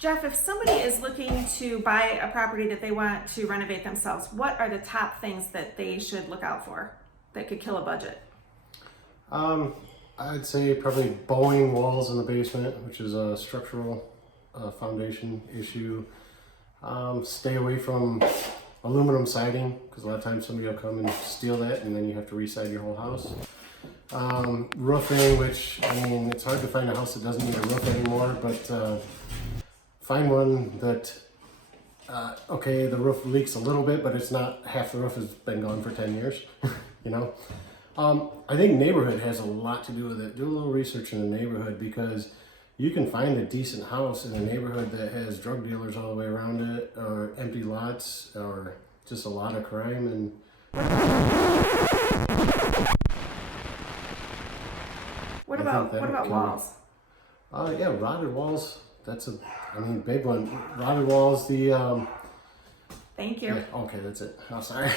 Jeff, if somebody is looking to buy a property that they want to renovate themselves, what are the top things that they should look out for that could kill a budget? I'd say probably bowing walls in the basement, which is a structural foundation issue. Stay away from aluminum siding, because a lot of times somebody will come and steal that and then you have to re-side your whole house. Roofing, which, I mean, it's hard to find a house that doesn't need a roof anymore, but find one that, okay, the roof leaks a little bit, but it's not, half the roof has been gone for 10 years, you know? I think neighborhood has a lot to do with it. Do a little research in the neighborhood, because you can find a decent house in a neighborhood that has drug dealers all the way around it, or empty lots, or just a lot of crime. And What about walls? Yeah, rotted walls. That's a, I mean, big one. Rotted walls. The Thank you. yeah, okay, that's it. Oh, sorry.